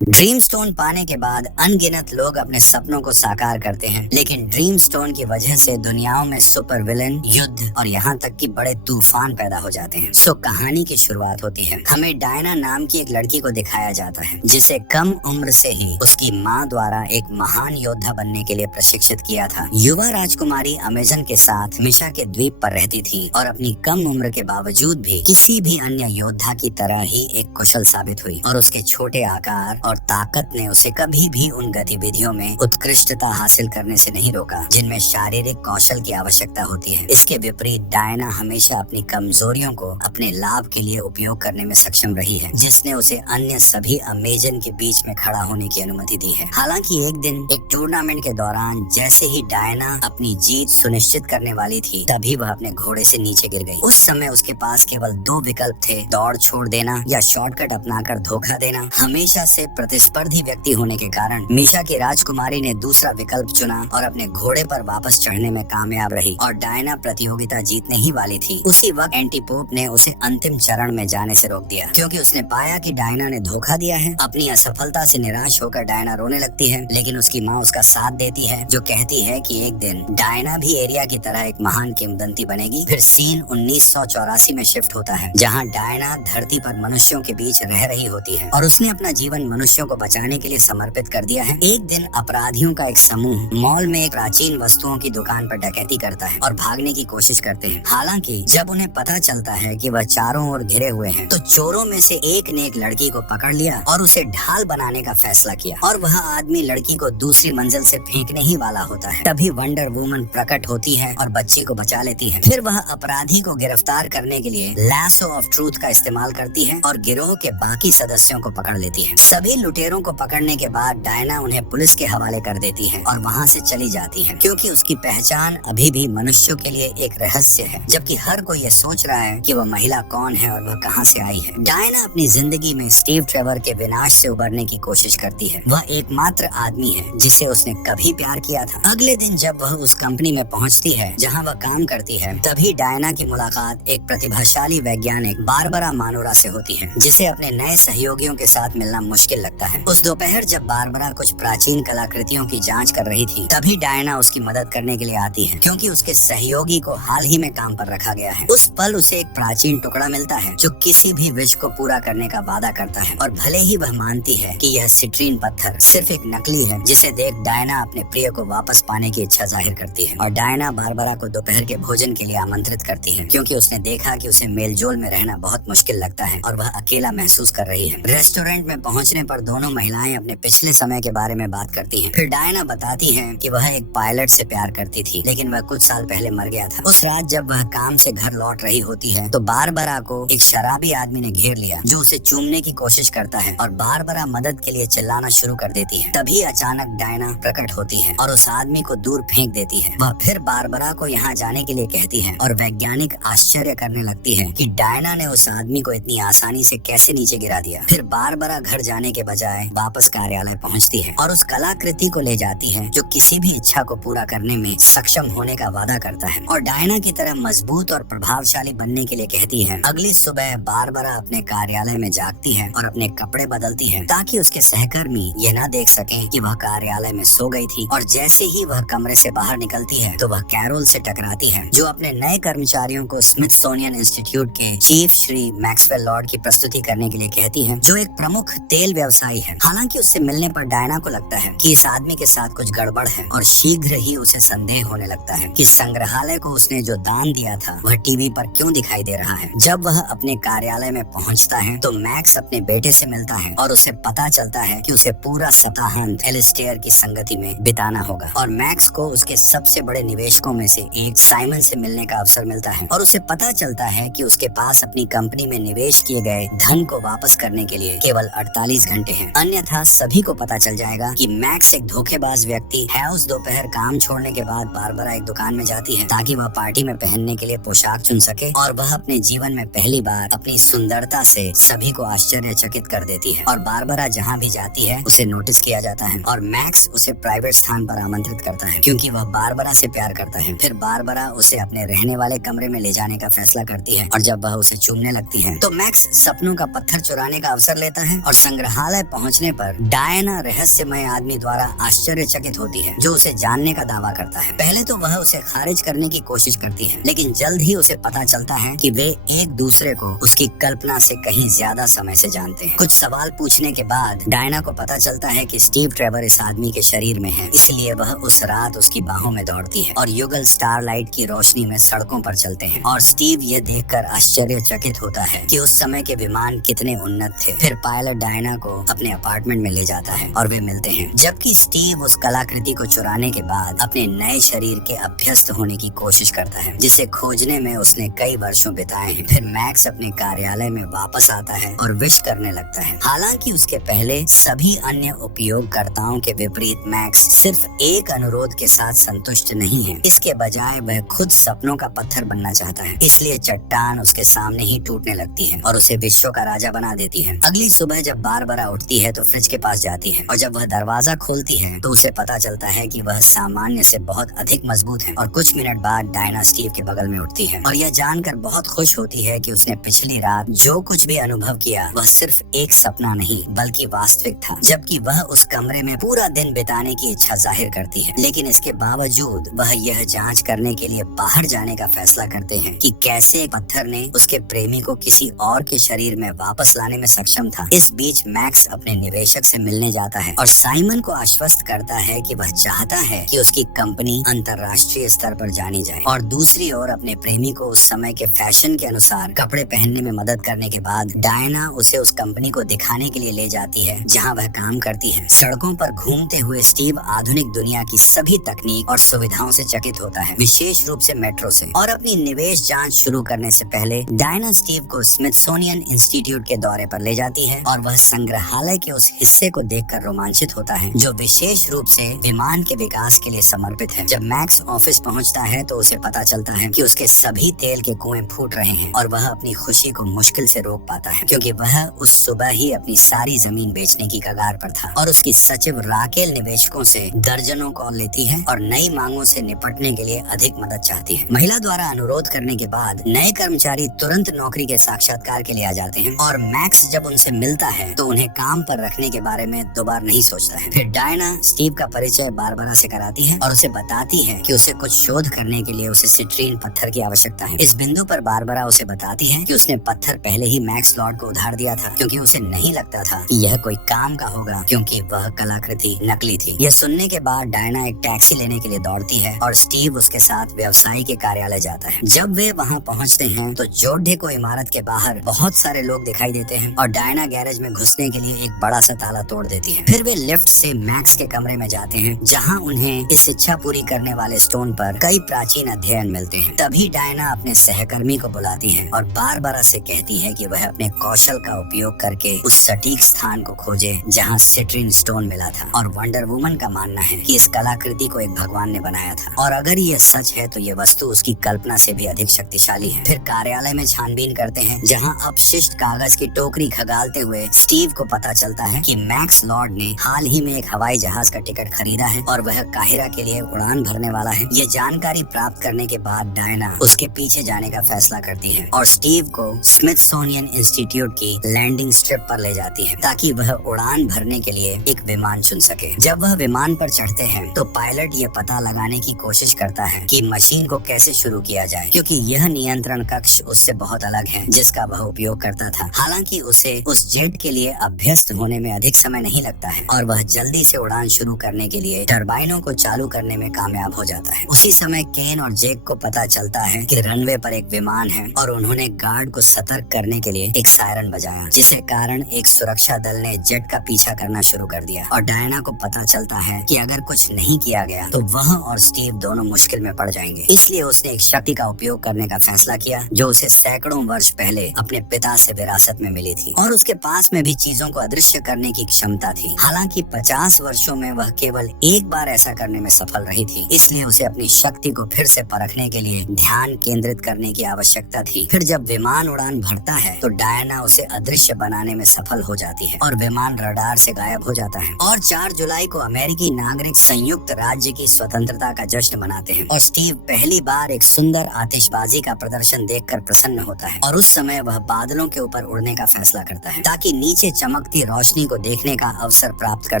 Dream stone पाने के बाद अनगिनत लोग अपने सपनों को साकार करते हैं, लेकिन ड्रीम स्टोन की वजह से दुनियाओं में सुपर विलन, युद्ध और यहाँ तक कि बड़े तूफान पैदा हो जाते हैं। सो कहानी की शुरुआत होती है। हमें डायना नाम की एक लड़की को दिखाया जाता है, जिसे कम उम्र से ही उसकी माँ द्वारा एक महान योद्धा बनने के लिए प्रशिक्षित किया था। युवा राजकुमारी अमेजन के साथ मिशा के द्वीप पर रहती थी और अपनी कम उम्र के बावजूद भी किसी भी अन्य योद्धा की तरह ही एक कुशल साबित हुई और उसके छोटे आकार और ताकत ने उसे कभी भी उन गतिविधियों में उत्कृष्टता हासिल करने से नहीं रोका जिनमें शारीरिक कौशल की आवश्यकता होती है। इसके विपरीत डायना हमेशा अपनी कमजोरियों को अपने लाभ के लिए उपयोग करने में सक्षम रही है, जिसने उसे अन्य सभी अमेजन के बीच में खड़ा होने की अनुमति दी है। हालांकि एक दिन एक टूर्नामेंट के दौरान जैसे ही डायना अपनी जीत सुनिश्चित करने वाली थी, तभी वह अपने घोड़े से नीचे गिर गई। उस समय उसके पास केवल दो विकल्प थे, दौड़ छोड़ देना या शॉर्टकट अपनाकर धोखा देना। हमेशा से प्रतिस्पर्धी व्यक्ति होने के कारण मिशा की राजकुमारी ने दूसरा विकल्प चुना और अपने घोड़े पर वापस चढ़ने में कामयाब रही और डायना प्रतियोगिता जीतने ही वाली थी। उसी वक्त एंटीपोप ने उसे अंतिम चरण में जाने से रोक दिया, क्योंकि उसने पाया कि डायना ने धोखा दिया है। अपनी असफलता से निराश होकर डायना रोने लगती है, लेकिन उसकी माँ उसका साथ देती है, जो कहती है कि एक दिन डायना भी एरिया की तरह एक महान किंवदंती बनेगी। फिर सीन 1984 में शिफ्ट होता है, जहाँ डायना धरती पर मनुष्यों के बीच रह रही होती है और उसने अपना जीवन मनुष्यों को बचाने के लिए समर्पित कर दिया है। एक दिन अपराधियों का एक समूह मॉल में एक प्राचीन वस्तुओं की दुकान पर डकैती करता है और भागने की कोशिश करते हैं। हालांकि जब उन्हें पता चलता है कि वह चारों ओर घिरे हुए हैं, तो चोरों में से एक ने एक लड़की को पकड़ लिया और उसे ढाल बनाने का फैसला किया और वह आदमी लड़की को दूसरी मंजिल से फेंकने ही वाला होता है। तभी वंडर वुमन प्रकट होती है और बच्ची को बचा लेती है। फिर वह अपराधी को गिरफ्तार करने के लिए लैसो ऑफ ट्रूथ का इस्तेमाल करती है और गिरोह के बाकी सदस्यों को पकड़ लेती है। सभी लुटेरों को पकड़ने के बाद डायना उन्हें पुलिस के हवाले कर देती है और वहाँ से चली जाती है, क्योंकि उसकी पहचान अभी भी मनुष्यों के लिए एक रहस्य है, जबकि हर कोई ये सोच रहा है कि वह महिला कौन है और वह कहाँ से आई है। डायना अपनी जिंदगी में स्टीव ट्रेवर के विनाश से उबरने की कोशिश करती है। वह एकमात्र आदमी है जिसे उसने कभी प्यार किया था। अगले दिन जब वह उस कंपनी में पहुँचती है जहाँ वह काम करती है, तभी डायना की मुलाकात एक प्रतिभाशाली वैज्ञानिक बारबरा मानोरा से होती है, जिसे अपने नए सहयोगियों के साथ मिलना मुश्किल लगता है। उस दोपहर जब बारबरा कुछ प्राचीन कलाकृतियों की जांच कर रही थी, तभी डायना उसकी मदद करने के लिए आती है, क्योंकि उसके सहयोगी को हाल ही में काम पर रखा गया है। उस पल उसे एक प्राचीन टुकड़ा मिलता है जो किसी भी विश को पूरा करने का वादा करता है, और भले ही वह मानती है कि यह सिट्रीन पत्थर सिर्फ एक नकली है, जिसे देख डायना अपने प्रिय को वापस पाने की इच्छा जाहिर करती है। और डायना बारबरा को दोपहर के भोजन के लिए आमंत्रित करती है, क्योंकि उसने देखा कि उसे मेलजोल में रहना बहुत मुश्किल लगता है और वह अकेला महसूस कर रही है। रेस्टोरेंट में पहुंचने पर दोनों महिलाएं अपने पिछले समय के बारे में बात करती हैं। फिर डायना बताती है कि वह एक पायलट से प्यार करती थी, लेकिन वह कुछ साल पहले मर गया था। उस रात जब वह काम से घर लौट रही होती है, तो बारबरा को एक शराबी आदमी ने घेर लिया, जो उसे चूमने की कोशिश करता है और बारबरा मदद के लिए चिल्लाना शुरू कर देती है। तभी अचानक डायना प्रकट होती है और उस आदमी को दूर फेंक देती है। वह फिर बारबरा को यहाँ जाने के लिए कहती है और वैज्ञानिक आश्चर्य करने लगती है कि डायना ने उस आदमी को इतनी आसानी से कैसे नीचे गिरा दिया। फिर बारबरा घर जाने के बजाय वापस कार्यालय पहुंचती है और उस कलाकृति को ले जाती है जो किसी भी इच्छा को पूरा करने में सक्षम होने का वादा करता है, और डायना की तरह मजबूत और प्रभावशाली बनने के लिए कहती है। अगली सुबह बारबरा अपने कार्यालय में जागती है और अपने कपड़े बदलती है, ताकि उसके सहकर्मी ये न देख सकें कि वह कार्यालय में सो गई थी। और जैसे ही वह कमरे से बाहर निकलती है, तो वह कैरोल से टकराती है, जो अपने नए कर्मचारियों को स्मिथसोनियन इंस्टीट्यूट के चीफ श्री मैक्सवेल लॉर्ड की प्रस्तुति करने के लिए कहती है, जो एक प्रमुख तेल व्यवसायी है। हालांकि उससे मिलने पर डायना को लगता है कि इस आदमी के साथ कुछ गड़बड़ है, और शीघ्र ही उसे संदेह होने लगता है कि संग्रहालय को उसने जो दान दिया था वह टीवी पर क्यों दिखाई दे रहा है। जब वह अपने कार्यालय में पहुंचता है, तो मैक्स अपने बेटे से मिलता है और उसे पता चलता है कि उसे पूरा सप्ताहांत एलिस्टेयर की संगति में बिताना होगा। और मैक्स को उसके सबसे बड़े निवेशकों में से एक साइमन से मिलने का अवसर मिलता है, और उसे पता चलता है कि उसके पास अपनी कंपनी में निवेश किए गए धन को वापस करने के लिए केवल 48 घंटे हैं, अन्यथा सभी को पता चल जाएगा कि मैक्स एक धोखेबाज व्यक्ति है। उस दोपहर काम छोड़ने के बाद बारबरा एक दुकान में जाती है, ताकि वह पार्टी में पहनने के लिए पोशाक चुन सके, और वह अपने जीवन में पहली बार अपनी सुंदरता से सभी को आश्चर्यचकित कर देती है। और बारबरा जहाँ भी जाती है उसे नोटिस किया जाता है, और मैक्स उसे प्राइवेट स्थान पर आमंत्रित करता है, क्योंकि वह बारबरा से प्यार करता है। फिर बारबरा उसे अपने रहने वाले कमरे में ले जाने का फैसला करती है, और जब वह उसे चूमने लगती है, तो मैक्स सपनों का पत्थर चुराने का अवसर लेता है और संग्रहालय संग्रहालय पहुंचने पर डायना रहस्यमय आदमी द्वारा आश्चर्यचकित होती है, जो उसे जानने का दावा करता है। पहले तो वह उसे खारिज करने की कोशिश करती है, लेकिन जल्द ही उसे पता चलता है कि वे एक दूसरे को उसकी कल्पना से कहीं ज्यादा समय से जानते हैं। कुछ सवाल पूछने के बाद डायना को पता चलता है कि स्टीव ट्रेवर इस आदमी के शरीर में है, इसलिए वह उस रात उसकी बाहों में दौड़ती है और युगल स्टारलाइट की रोशनी में सड़कों पर चलते हैं। और स्टीव ये देखकर आश्चर्यचकित होता है कि उस समय के विमान कितने उन्नत थे। फिर पायलट डायना को अपने अपार्टमेंट में ले जाता है और वे मिलते हैं, जबकि स्टीव उस कलाकृति को चुराने के बाद अपने नए शरीर के अभ्यस्त होने की कोशिश करता है, जिसे खोजने में उसने कई वर्षों बिताए हैं। फिर मैक्स अपने कार्यालय में वापस आता है और विश करने लगता है। हालांकि उसके पहले सभी अन्य उपयोगकर्ताओं के विपरीत मैक्स सिर्फ एक अनुरोध के साथ संतुष्ट नहीं है। इसके बजाय वह खुद सपनों का पत्थर बनना चाहता है, इसलिए चट्टान उसके सामने ही टूटने लगती है और उसे विश्व का राजा बना देती है। अगली सुबह जब बारबरा उठती है तो फ्रिज के पास जाती है और जब वह दरवाजा खोलती है तो उसे पता चलता है कि वह सामान्य से बहुत अधिक मजबूत है। और कुछ मिनट बाद डायना स्टीव के बगल में उठती है और यह जानकर बहुत खुश होती है कि उसने पिछली रात जो कुछ भी अनुभव किया वह सिर्फ एक सपना नहीं बल्कि वास्तविक था, जबकि वह उस कमरे में पूरा दिन बिताने की इच्छा जाहिर करती है। लेकिन इसके बावजूद वह यह जांच करने के लिए बाहर जाने का फैसला करते हैं कि कैसे पत्थर ने उसके प्रेमी को किसी और के शरीर में वापस लाने में सक्षम था। इस बीच मैक्स अपने निवेशक से मिलने जाता है और साइमन को आश्वस्त करता है कि वह चाहता है कि उसकी कंपनी अंतर्राष्ट्रीय स्तर पर जानी जाए। और दूसरी ओर अपने प्रेमी को उस समय के फैशन के अनुसार कपड़े पहनने में मदद करने के बाद डायना उसे उस कंपनी को दिखाने के लिए ले जाती है जहां वह काम करती है। सड़कों पर घूमते हुए स्टीव आधुनिक दुनिया की सभी तकनीक और सुविधाओं से चकित होता है, विशेष रूप से मेट्रो से। और अपनी निवेश जांच शुरू करने से पहले डायना स्टीव को स्मिथसोनियन इंस्टीट्यूट के दौरे पर ले जाती है और वह संग्रहालय के उस हिस्से को देखकर रोमांचित होता है जो विशेष रूप से विमान के विकास के लिए समर्पित है। जब मैक्स ऑफिस पहुंचता है तो उसे पता चलता है कि उसके सभी तेल के कुएं फूट रहे हैं और वह अपनी खुशी को मुश्किल से रोक पाता है, क्योंकि वह उस सुबह ही अपनी सारी जमीन बेचने की कगार पर था। और उसकी सचिव राकेल निवेशकों से दर्जनों कॉल लेती है और नई मांगों से निपटने के लिए अधिक मदद चाहती है। महिला द्वारा अनुरोध करने के बाद नए कर्मचारी तुरंत नौकरी के साक्षात्कार के लिए आ जाते हैं और मैक्स जब उनसे मिलता है तो उन्हें काम पर रखने के बारे में दोबारा नहीं सोचता है। फिर डायना स्टीव का परिचय बारबरा से कराती है और उसे बताती है कि उसे कुछ शोध करने के लिए उसे सिट्रीन पत्थर की आवश्यकता है। इस बिंदु पर बारबरा उसे बताती है कि उसने पत्थर पहले ही मैक्स लॉर्ड को उधार दिया था, क्योंकि उसे नहीं लगता था कि यह कोई काम का होगा, क्योंकि वह कलाकृति नकली थी। यह सुनने के बाद डायना एक टैक्सी लेने के लिए दौड़ती है और स्टीव उसके साथ व्यवसायी के कार्यालय जाता है। जब वे वहाँ पहुँचते हैं तो जोड्डे को इमारत के बाहर बहुत सारे लोग दिखाई देते हैं और डायना गैरेज में घुसने के लिए एक बड़ा सा ताला तोड़ देती है। फिर वे लिफ्ट से मैक्स के कमरे में जाते हैं जहाँ उन्हें इस इच्छा पूरी करने वाले स्टोन पर कई प्राचीन अध्ययन मिलते हैं। तभी डायना अपने सहकर्मी को बुलाती है और बारबरा से कहती है कि वह अपने कौशल का उपयोग करके उस सटीक स्थान को खोजे जहाँ सिट्रीन स्टोन मिला था। और वंडर वुमन का मानना है कि इस कलाकृति को एक भगवान ने बनाया था और अगर ये सच है तो ये वस्तु उसकी कल्पना से भी अधिक शक्तिशाली है। फिर कार्यालय में छानबीन करते हैं जहाँ अपशिष्ट कागज की टोकरी खगालते हुए स्टीव को पता चलता है कि मैक्स लॉर्ड ने हाल ही में एक हवाई जहाज का टिकट खरीदा है और वह काहिरा के लिए उड़ान भरने वाला है। ये जानकारी प्राप्त करने के बाद डायना उसके पीछे जाने का फैसला करती है और स्टीव को स्मिथसोनियन इंस्टीट्यूट की लैंडिंग स्ट्रिप पर ले जाती है ताकि वह उड़ान भरने के लिए एक विमान चुन सके। जब वह विमान पर चढ़ते हैं तो पायलट ये पता लगाने की कोशिश करता है कि मशीन को कैसे शुरू किया जाए, क्योंकि यह नियंत्रण कक्ष उससे बहुत अलग है जिसका वह उपयोग करता था। हालांकि उसे उस जेट के लिए अभ्यस्त होने में अधिक समय नहीं लगता है और वह जल्दी से उड़ान शुरू करने के लिए टरबाइनों को चालू करने में कामयाब हो जाता है। उसी समय केन और जेक को पता चलता है कि रनवे पर एक विमान है और उन्होंने गार्ड को सतर्क करने के लिए एक सायरन बजाया, जिसके कारण एक सुरक्षा दल ने जेट का पीछा करना शुरू कर दिया। और डायना को पता चलता है कि अगर कुछ नहीं किया गया तो वह और स्टीव दोनों मुश्किल में पड़ जाएंगे। इसलिए उसने एक शक्ति का उपयोग करने का फैसला किया जो उसे सैकड़ों वर्ष पहले अपने पिता से विरासत में मिली थी और उसके पास में भी चीजों को अदृश्य करने की क्षमता थी। हालांकि 50 वर्षों में वह केवल एक बार ऐसा करने में सफल रही थी, इसलिए उसे अपनी शक्ति को फिर से परखने के लिए ध्यान केंद्रित करने की आवश्यकता थी। फिर जब विमान उड़ान भरता है तो डायना उसे अदृश्य बनाने में सफल हो जाती है और विमान रडार से गायब हो जाता है। और 4 जुलाई को अमेरिकी नागरिक संयुक्त राज्य की स्वतंत्रता का जश्न मनाते हैं और स्टीव पहली बार एक सुंदर आतिशबाजी का प्रदर्शन देखकर प्रसन्न होता है और उस समय वह बादलों के ऊपर उड़ने का फैसला करता है ताकि नीचे चमक चमकती रोशनी को देखने का अवसर प्राप्त कर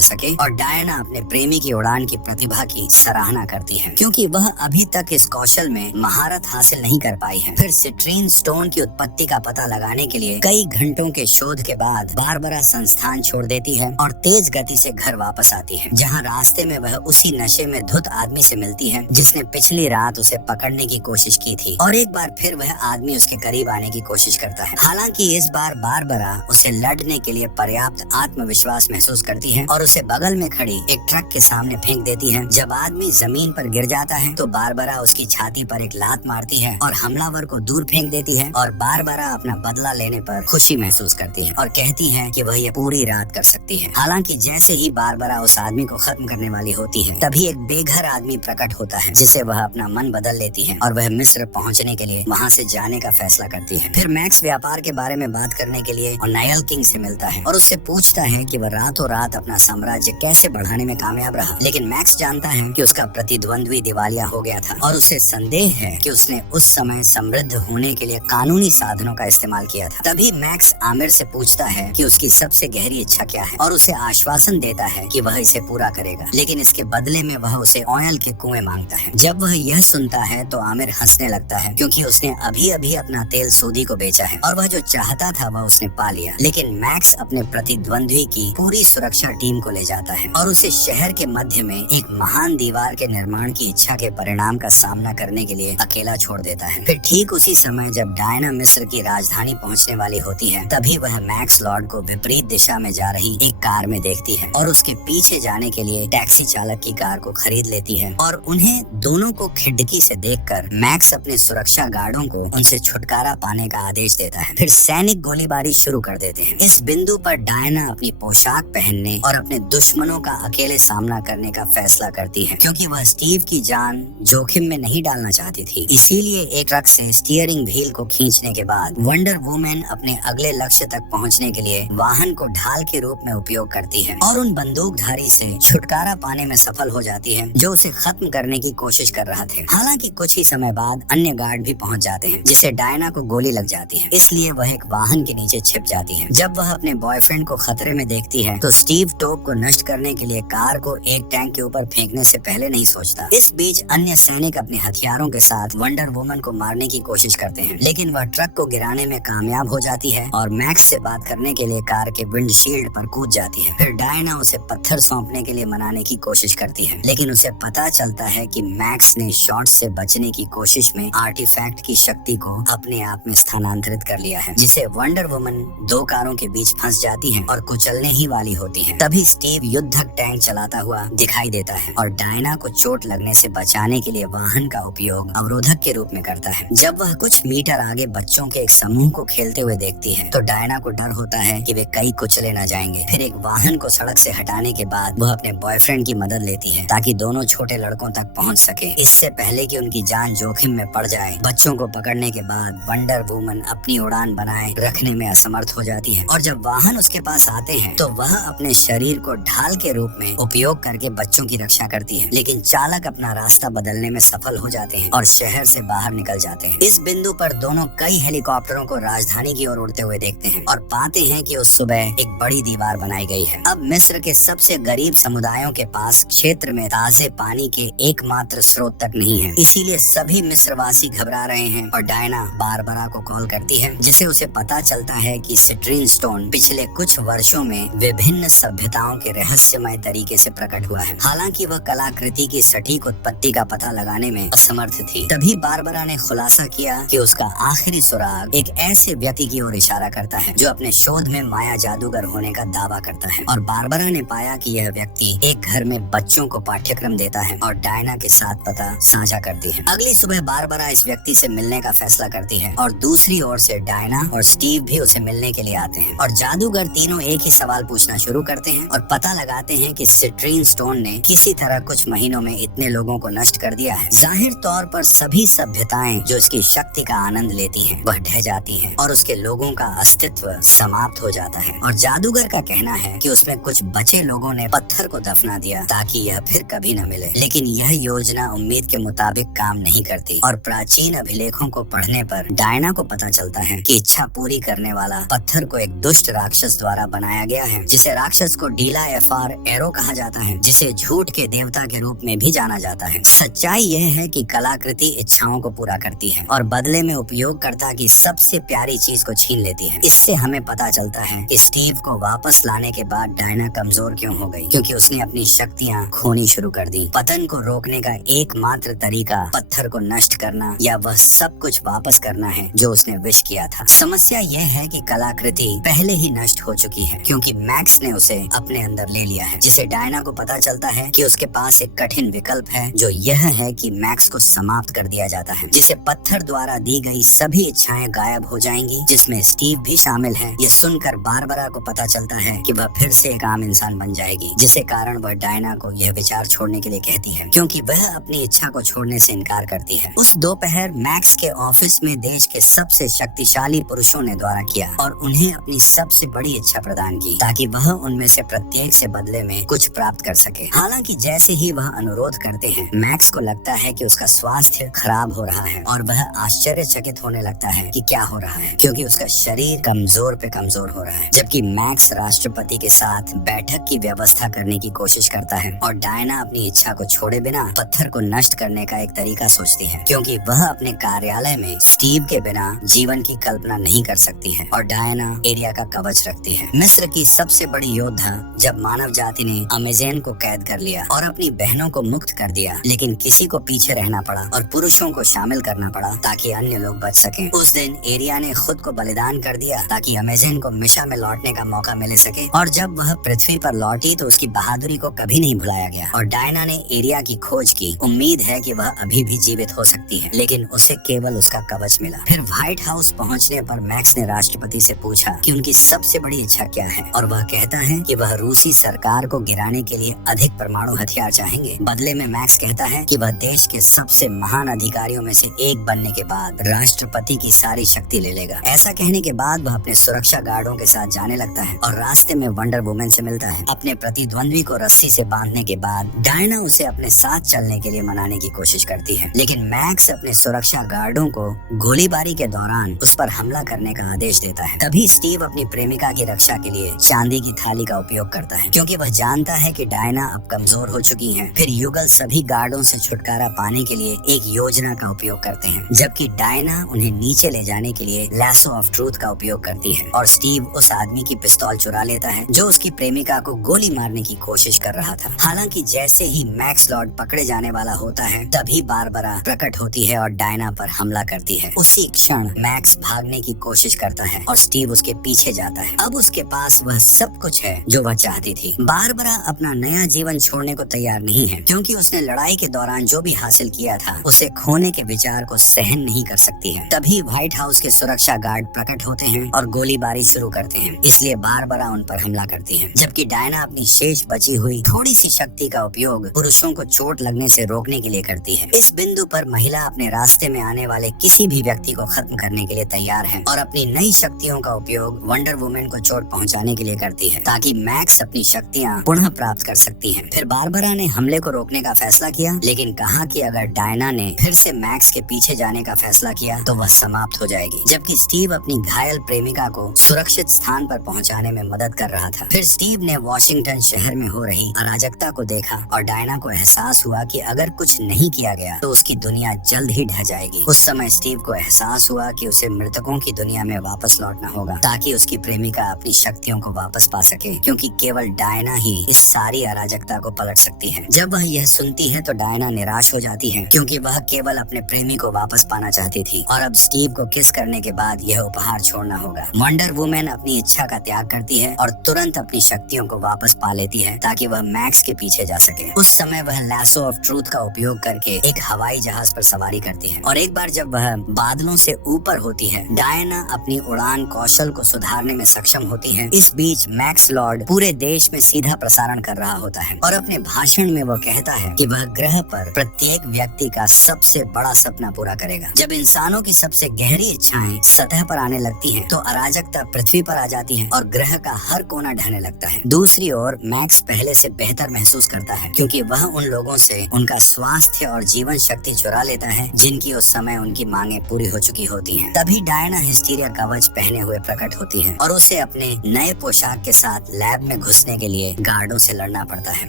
सके और डायना अपने प्रेमी की उड़ान की प्रतिभा की सराहना करती है, क्योंकि वह अभी तक इस कौशल में महारत हासिल नहीं कर पाई है। फिर सिट्रीन स्टोन की उत्पत्ति का पता लगाने के लिए कई घंटों के शोध के बाद बारबरा संस्थान छोड़ देती है और तेज गति से घर वापस आती है, जहाँ रास्ते में वह उसी नशे में धुत आदमी से मिलती है जिसने पिछली रात उसे पकड़ने की कोशिश की थी, और एक बार फिर वह आदमी उसके करीब आने की कोशिश करता है। हालांकि इस बार बारबरा उसे लड़ने के लिए पर्याप्त आत्मविश्वास महसूस करती है और उसे बगल में खड़ी एक ट्रक के सामने फेंक देती है। जब आदमी जमीन पर गिर जाता है तो बारबरा उसकी छाती पर एक लात मारती है और हमलावर को दूर फेंक देती है, और बारबरा अपना बदला लेने पर खुशी महसूस करती है और कहती है कि वह ये पूरी रात कर सकती है। हालांकि जैसे ही बारबरा उस आदमी को खत्म करने वाली होती है, तभी एक बेघर आदमी प्रकट होता है जिसे वह अपना मन बदल लेती है और वह मिस्र पहुंचने के लिए वहां से जाने का फैसला करती है। फिर मैक्स व्यापार के बारे में बात करने के लिए और नायल किंग से मिलता है और उससे पूछता है कि वह रातों रात अपना साम्राज्य कैसे बढ़ाने में कामयाब रहा, लेकिन मैक्स जानता है कि उसका प्रतिद्वंद्वी दिवालिया हो गया था और उसे संदेह है कि उसने उस समय समृद्ध होने के लिए कानूनी साधनों का इस्तेमाल किया था। तभी मैक्स आमिर से पूछता है कि उसकी सबसे गहरी इच्छा क्या है और उसे आश्वासन देता है कि वह इसे पूरा करेगा, लेकिन इसके बदले में वह उसे ऑयल के कुएं मांगता है। जब वह यह सुनता है तो आमिर हंसने लगता है, क्योंकि उसने अभी अभी अपना तेल सूदी को बेचा है और वह जो चाहता था वह उसने पा लिया। लेकिन मैक्स अपने प्रतिद्वंद्वी की पूरी सुरक्षा टीम को ले जाता है और उसे शहर के मध्य में एक महान दीवार के निर्माण की इच्छा के परिणाम का सामना करने के लिए अकेला छोड़ देता है। फिर ठीक उसी समय जब डायना मिस्र की राजधानी पहुंचने वाली होती है, तभी वह मैक्स लॉर्ड को विपरीत दिशा में जा रही एक कार में देखती है और उसके पीछे जाने के लिए टैक्सी चालक की कार को खरीद लेती है, और उन्हें दोनों को खिड़की से देखकर मैक्स अपने सुरक्षा गार्डों को उनसे छुटकारा पाने का आदेश देता है। फिर सैनिक गोलीबारी शुरू कर देते हैं। इस बिंदु पर डायना अपनी पोशाक पहनने और अपने दुश्मनों का अकेले सामना करने का फैसला करती है, क्योंकि वह स्टीव की जान जोखिम में नहीं डालना चाहती थी। इसीलिए एक ट्रक से स्टीयरिंग व्हील को खींचने के बाद वंडर वुमन अपने अगले लक्ष्य तक पहुंचने के लिए वाहन को ढाल के रूप में उपयोग करती है और उन बंदूकधारी से छुटकारा पाने में सफल हो जाती है जो उसे खत्म करने की कोशिश कर रहा थे। हालांकि कुछ ही समय बाद अन्य गार्ड भी पहुंच जाते हैं, जिसे डायना को गोली लग जाती है, इसलिए वह एक वाहन के नीचे छिप जाती है। जब वह अपने बॉयफ्रेंड को खतरे में देखती है तो स्टीव टोप को नष्ट करने के लिए कार को एक टैंक के ऊपर फेंकने से पहले नहीं सोचता। इस बीच अन्य सैनिक अपने हथियारों के साथ वंडर वुमन को मारने की कोशिश करते हैं, लेकिन वह ट्रक को गिराने में कामयाब हो जाती है और मैक्स से बात करने के लिए कार के विंडशील्ड पर कूद जाती है। फिर डायना उसे पत्थर सौंपने के लिए मनाने की कोशिश करती है, लेकिन उसे पता चलता है कि मैक्स ने शॉट से बचने की कोशिश में आर्टिफैक्ट की शक्ति को अपने आप में स्थानांतरित कर लिया है, जिसे वंडर वुमन दो कारों के बीच फंस जाती है और कुचलने ही वाली होती है। तभी स्टीव युद्धक टैंक चलाता हुआ दिखाई देता है और डायना को चोट लगने से बचाने के लिए वाहन का उपयोग अवरोधक के रूप में करता है। जब वह कुछ मीटर आगे बच्चों के एक समूह को खेलते हुए देखती है तो डायना को डर होता है कि वे कहीं कुचले न जाएंगे। फिर एक वाहन को सड़क से हटाने के बाद वह अपने बॉयफ्रेंड की मदद लेती है ताकि दोनों छोटे लड़कों तक पहुंच सके, इससे पहले कि उनकी जान जोखिम में पड़ जाए। बच्चों को पकड़ने के बाद वंडर वुमन अपनी उड़ान बनाए रखने में असमर्थ हो जाती है और जब वाहन उसके पास आते हैं तो वह अपने शरीर को ढाल के रूप में उपयोग करके बच्चों की रक्षा करती है, लेकिन चालक अपना रास्ता बदलने में सफल हो जाते हैं और शहर से बाहर निकल जाते हैं। इस बिंदु पर दोनों कई हेलीकॉप्टरों को राजधानी की ओर उड़ते हुए देखते हैं और पाते हैं कि उस सुबह एक बड़ी दीवार बनाई गई है। अब मिस्र के सबसे गरीब समुदायों के पास क्षेत्र में ताजे पानी के एकमात्र स्रोत तक नहीं है, इसीलिए सभी मिस्रवासी घबरा रहे हैं और डायना बारबरा को कॉल करती है, जिसे उसे पता चलता है कि सिट्रीन स्टोन पिछले कुछ वर्षों में विभिन्न सभ्यताओं के रहस्यमय तरीके से प्रकट हुआ है। हालांकि वह कलाकृति की सटीक उत्पत्ति का पता लगाने में असमर्थ थी। तभी बारबरा ने खुलासा किया कि उसका आखिरी सुराग एक ऐसे व्यक्ति की ओर इशारा करता है जो अपने शोध में माया जादूगर होने का दावा करता है, और बारबरा ने पाया कि यह व्यक्ति एक घर में बच्चों को पाठ्यक्रम देता है और डायना के साथ पता साझा करती है। अगली सुबह बारबरा इस व्यक्ति से मिलने का फैसला करती है और दूसरी ओर से डायना और स्टीव भी उसे मिलने के लिए आते हैं और जादूगर तीनों एक ही सवाल पूछना शुरू करते हैं और पता लगाते हैं कि सिट्रीन स्टोन ने किसी तरह कुछ महीनों में इतने लोगों को नष्ट कर दिया है। जाहिर तौर पर सभी सभ्यताएं जो इसकी शक्ति का आनंद लेती हैं, वह ढह जाती हैं और उसके लोगों का अस्तित्व समाप्त हो जाता है। और जादूगर का कहना है कि उसमें कुछ बचे लोगों ने पत्थर को दफना दिया ताकि यह फिर कभी न मिले, लेकिन यह योजना उम्मीद के मुताबिक काम नहीं करती और प्राचीन अभिलेखों को पढ़ने पर डायना को पता चलता है कि इच्छा पूरी करने वाला पत्थर को एक दुष्ट राक्षस राक्षस द्वारा बनाया गया है, जिसे राक्षस को डीला एफआर एरो कहा जाता है, जिसे झूठ के देवता के रूप में भी जाना जाता है। सच्चाई यह है कि कलाकृति इच्छाओं को पूरा करती है और बदले में उपयोगकर्ता की सबसे प्यारी चीज को छीन लेती है। इससे हमें पता चलता है कि स्टीव को वापस लाने के बाद डायना कमजोर क्यों हो गई, क्योंकि उसने अपनी शक्तियाँ खोनी शुरू कर दी। पतन को रोकने का एकमात्र तरीका पत्थर को नष्ट करना या वह सब कुछ वापस करना है जो उसने विश किया था। समस्या यह है कि कलाकृति पहले ही नष्ट हो चुकी है, क्योंकि मैक्स ने उसे अपने अंदर ले लिया है। जिसे डायना को पता चलता है कि उसके पास एक कठिन विकल्प है, जो यह है कि मैक्स को समाप्त कर दिया जाता है, जिसे पत्थर द्वारा दी गई सभी इच्छाएं गायब हो जाएंगी, जिसमें स्टीव भी शामिल है। यह सुनकर बारबरा को पता चलता है कि वह फिर से एक आम इंसान बन जाएगी, जिसे कारण वह डायना को यह विचार छोड़ने के लिए कहती है, क्योंकि वह अपनी इच्छा को छोड़ने से इनकार करती है। उस दोपहर मैक्स के ऑफिस में देश के सबसे शक्तिशाली पुरुषों ने द्वारा किया और उन्हें अपनी सबसे बड़ी इच्छा प्रदान की, ताकि वह उनमें से प्रत्येक से बदले में कुछ प्राप्त कर सके। हालांकि जैसे ही वह अनुरोध करते हैं, मैक्स को लगता है कि उसका स्वास्थ्य खराब हो रहा है और वह आश्चर्यचकित होने लगता है कि क्या हो रहा है, क्योंकि उसका शरीर कमजोर पे कमजोर हो रहा है। जबकि मैक्स राष्ट्रपति के साथ बैठक की व्यवस्था करने की कोशिश करता है और डायना अपनी इच्छा को छोड़े बिना पत्थर को नष्ट करने का एक तरीका सोचती है, क्योंकि वह अपने कार्यालय में स्टीव के बिना जीवन की कल्पना नहीं कर सकती है और डायना एरिया का कवच रखती है। मिस्र की सबसे बड़ी योद्धा जब मानव जाति ने अमेज़न को कैद कर लिया और अपनी बहनों को मुक्त कर दिया, लेकिन किसी को पीछे रहना पड़ा और पुरुषों को शामिल करना पड़ा ताकि अन्य लोग बच सकें। उस दिन एरिया ने खुद को बलिदान कर दिया ताकि अमेज़न को मिशा में लौटने का मौका मिल सके, और जब वह पृथ्वी पर लौटी तो उसकी बहादुरी को कभी नहीं भुलाया गया और डायना ने एरिया की खोज की। उम्मीद है कि वह अभी भी जीवित हो सकती है, लेकिन उसे केवल उसका कवच मिला। फिर व्हाइट हाउस पहुंचने पर मैक्स ने राष्ट्रपति से पूछा कि उनकी सबसे बड़ी इच्छा क्या है, और वह कहता है कि वह रूसी सरकार को गिराने के लिए अधिक परमाणु हथियार चाहेंगे। बदले में मैक्स कहता है कि वह देश के सबसे महान अधिकारियों में से एक बनने के बाद राष्ट्रपति की सारी शक्ति ले लेगा। ऐसा कहने के बाद वह अपने सुरक्षा गार्डों के साथ जाने लगता है और रास्ते में वंडर वुमन से मिलता है। अपने प्रतिद्वंद्वी को रस्सी से बांधने के बाद डायना उसे अपने साथ चलने के लिए मनाने की कोशिश करती है, लेकिन मैक्स अपने सुरक्षा गार्डों को गोलीबारी के दौरान उस पर हमला करने का आदेश देता है। तभी स्टीव अपनी प्रेमिका की रक्षा के लिए चांदी की थाली का उपयोग करता है, क्योंकि वह जानता है कि डायना अब कमजोर हो चुकी है। फिर युगल सभी गार्डों से छुटकारा पाने के लिए एक योजना का उपयोग करते हैं, जबकि डायना उन्हें नीचे ले जाने के लिए लैसो ऑफ ट्रूथ का उपयोग करती है और स्टीव उस आदमी की पिस्तौल चुरा लेता है जो उसकी प्रेमिका को गोली मारने की कोशिश कर रहा था। हालांकि जैसे ही मैक्स लॉर्ड पकड़े जाने वाला होता है, तभी बारबरा प्रकट होती है और डायना पर हमला करती है। उसी क्षण मैक्स भागने की कोशिश करता है और स्टीव उसके पीछे जाता है। अब उसके पास वह सब कुछ है जो वह चाहती थी। बारबरा अपना नया जीवन छोड़ने को तैयार नहीं है, क्योंकि उसने लड़ाई के दौरान जो भी हासिल किया था उसे खोने के विचार को सहन नहीं कर सकती है। तभी व्हाइट हाउस के सुरक्षा गार्ड प्रकट होते हैं और गोलीबारी शुरू करते हैं, इसलिए बारबरा उन पर हमला करती है, जबकि डायना अपनी शेष बची हुई थोड़ी सी शक्ति का उपयोग पुरुषों को चोट लगने से रोकने के लिए करती है। इस बिंदु पर महिला अपने रास्ते में आने वाले किसी भी व्यक्ति को खत्म करने के लिए तैयार है और अपनी नई शक्तियों का उपयोग वंडर वुमन को चोट पहुंचाने के लिए करती है, ताकि मैक्स अपनी शक्तियां पुनः प्राप्त कर सकती है। फिर बारबरा ने हमले को रोकने का फैसला किया, लेकिन कहा कि अगर डायना ने फिर से मैक्स के पीछे जाने का फैसला किया तो वह समाप्त हो जाएगी। जबकि स्टीव अपनी घायल प्रेमिका को सुरक्षित स्थान पर पहुंचाने में मदद कर रहा था। फिर स्टीव ने वॉशिंगटन शहर में हो रही अराजकता को देखा और डायना को एहसास हुआ कि अगर कुछ नहीं किया गया तो उसकी दुनिया जल्द ही ढह जाएगी। उस समय स्टीव को एहसास हुआ कि उसे मृतकों की दुनिया में वापस लौटना होगा, ताकि उसकी प्रेमिका अपनी शक्तियों को वापस पा सके, क्योंकि केवल डायना ही इस सारी अराजकता को पलट सकती है। जब वह यह सुनती है तो डायना निराश हो जाती है, क्योंकि वह केवल अपने प्रेमी को वापस पाना चाहती थी और अब स्टीव को किस करने के बाद यह उपहार छोड़ना होगा। वंडर वुमन अपनी इच्छा का त्याग करती है और तुरंत अपनी शक्तियों को वापस पा लेती है, ताकि वह मैक्स के पीछे जा सके। उस समय वह लैसो ऑफ ट्रूथ का उपयोग करके एक हवाई जहाज पर सवारी करती है और एक बार जब वह बादलों से ऊपर होती है, डायना अपनी उड़ान कौशल को सुधारने में सक्षम होती है। इस बीच मैक्स लॉर्ड पूरे देश में सीधा प्रसारण कर रहा होता है और अपने भाषण में वह कहता है कि वह ग्रह पर प्रत्येक व्यक्ति का सबसे बड़ा सपना पूरा करेगा। जब इंसानों की सबसे गहरी इच्छाएं सतह पर आने लगती हैं, तो अराजकता पृथ्वी पर आ जाती है और ग्रह का हर कोना ढहने लगता है। दूसरी ओर मैक्स पहले से बेहतर महसूस करता है, क्योंकि वह उन लोगों से उनका स्वास्थ्य और जीवन शक्ति चुरा लेता है जिनकी उस समय उनकी मांगे पूरी हो चुकी होती हैं। तभी डायना हिस्टीरिया कवच पहने हुए प्रकट होती है और उसे उसे अपने नए पोशाक के साथ लैब में घुसने के लिए गार्डों से लड़ना पड़ता है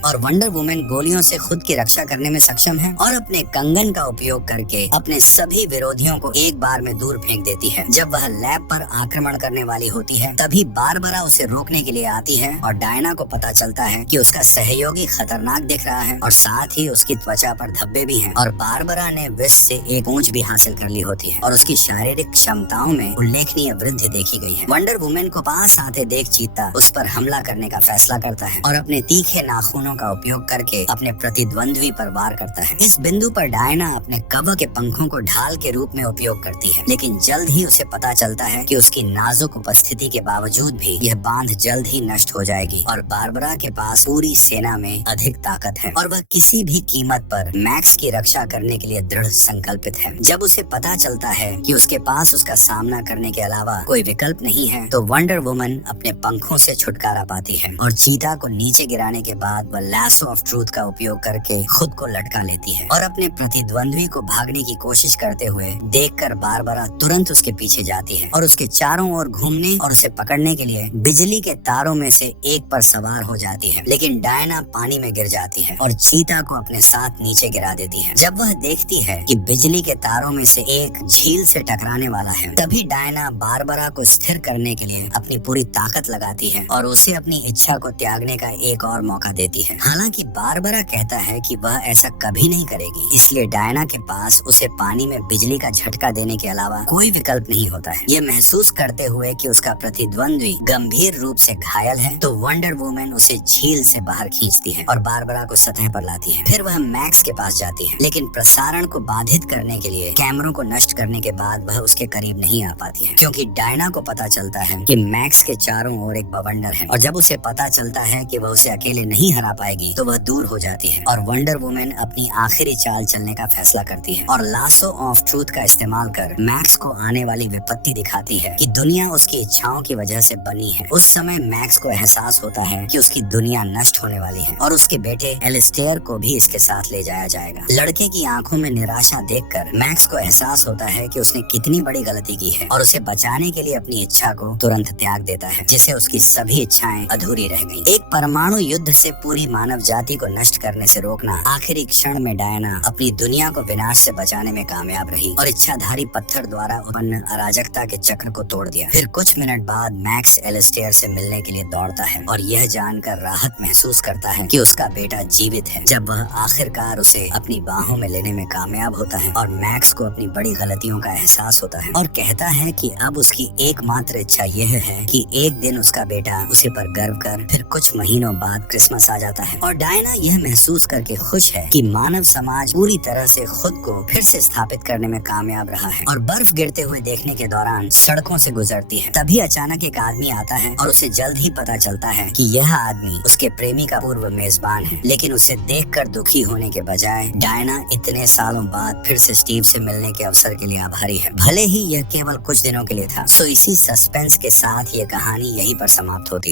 और वंडर वुमन गोलियों से खुद की रक्षा करने में सक्षम है और अपने कंगन का उपयोग करके अपने सभी विरोधियों को एक बार में दूर फेंक देती है। जब वह लैब पर आक्रमण करने वाली होती है तभी बारबरा उसे रोकने के लिए आती है और डायना को पता चलता है कि उसका सहयोगी खतरनाक दिख रहा है और साथ ही उसकी त्वचा पर धब्बे भी हैं और बारबरा ने विश से एक पूंछ भी हासिल कर ली होती है और उसकी शारीरिक क्षमताओं में उल्लेखनीय वृद्धि देखी गई है। वंडर वुमन को पास आते देख चीता उस पर हमला करने का फैसला करता है और अपने तीखे नाखूनों का उपयोग करके अपने प्रतिद्वंद्वी पर वार करता है। इस बिंदु पर डायना अपने कवच के पंखों को ढाल के रूप में उपयोग करती है, लेकिन जल्द ही उसे पता चलता है कि उसकी नाजुक उपस्थिति के बावजूद भी यह बांध जल्द ही नष्ट हो जाएगी और बारबरा के पास पूरी सेना में अधिक ताकत है और वह किसी भी कीमत पर मैक्स की रक्षा करने के लिए दृढ़ संकल्पित है। जब उसे पता चलता है कि उसके पास उसका सामना करने के अलावा कोई विकल्प नहीं है तो वंडर वुमन अपने पंखों से छुटकारा पाती है और चीता को नीचे गिराने के बाद वह लैसो ऑफ ट्रूथ का उपयोग करके खुद को लटका लेती है और अपने प्रतिद्वंद्वी को भागने की कोशिश करते हुए देखकर बारबरा तुरंत उसके पीछे जाती है और उसके चारों ओर घूमने और उसे पकड़ने के लिए बिजली के तारों में से एक पर सवार हो जाती है, लेकिन डायना पानी में गिर जाती है और चीता को अपने साथ नीचे गिरा देती है। जब वह देखती है कि बिजली के तारों में से एक झील से टकराने वाला है तभी डायना बारबरा को स्थिर करने के लिए अपनी पूरी ताकत लगाती है और उसे अपनी इच्छा को त्यागने का एक और मौका देती है। हालांकि बारबरा कहता है कि वह ऐसा कभी नहीं करेगी, इसलिए डायना के पास उसे पानी में बिजली का झटका देने के अलावा कोई विकल्प नहीं होता है। ये महसूस करते हुए कि उसका प्रतिद्वंद्वी गंभीर रूप से घायल है तो वंडर वुमन उसे झील से बाहर खींचती है और बारबरा को सतह पर लाती है। फिर वह मैक्स के पास जाती है, लेकिन प्रसारण को बाधित करने के लिए कैमरों को नष्ट करने के बाद वह उसके करीब नहीं आ पाती है, क्योंकि डायना को पता चलता है कि मैक्स के चारों ओर एक बवंडर है और जब उसे पता चलता है कि वह उसे अकेले नहीं हरा पाएगी तो वह दूर हो जाती है और वंडर वुमन अपनी आखिरी चाल चलने का फैसला करती है और लासो ऑफ ट्रूथ का इस्तेमाल कर मैक्स को आने वाली विपत्ति दिखाती है कि दुनिया उसकी इच्छाओं की वजह से बनी है। उस समय मैक्स को एहसास होता है कि उसकी दुनिया नष्ट होने वाली है और उसके बेटे एलिस्टेयर को भी इसके साथ ले जाया जाएगा। लड़के की आंखों में निराशा देखकर मैक्स को एहसास होता है कि उसने कितनी बड़ी गलती की है और उसे बचाने के लिए अपनी इच्छा को तुरंत त्याग देता है, जिससे उसकी सभी इच्छाएं अधूरी रह गईं। एक परमाणु युद्ध से पूरी मानव जाति को नष्ट करने से रोकना आखिरी क्षण में डायना अपनी दुनिया को विनाश से बचाने में कामयाब रही और इच्छाधारी पत्थर द्वारा उत्पन्न अराजकता के चक्र को तोड़ दिया। फिर कुछ मिनट बाद मैक्स एलिस्टेयर से मिलने के लिए दौड़ता है और यह जानकर राहत महसूस करता है कि उसका बेटा जीवित है। जब वह आखिरकार उसे अपनी बाहों में लेने में कामयाब होता है और मैक्स को अपनी बड़ी गलतियों का एहसास होता है और कहता है कि अब उसकी एकमात्र इच्छा यह है कि एक दिन उसका बेटा उसे पर गर्व कर। फिर कुछ महीनों बाद क्रिसमस आ जाता है और डायना यह महसूस करके खुश है कि मानव समाज पूरी तरह से खुद को फिर से स्थापित करने में कामयाब रहा है और बर्फ गिरते हुए देखने के दौरान सड़कों से गुजरती है। तभी अचानक एक आदमी आता है और उसे जल्द ही पता चलता है कि यह आदमी उसके प्रेमी का पूर्व मेजबान है, लेकिन उसे देखकर दुखी होने के बजाय डायना इतने सालों बाद फिर से स्टीव से मिलने के अवसर के लिए आभारी है, भले ही यह केवल कुछ दिनों के लिए था। सो इसी सस्पेंस के साथ ये कहानी यहीं पर समाप्त होती है।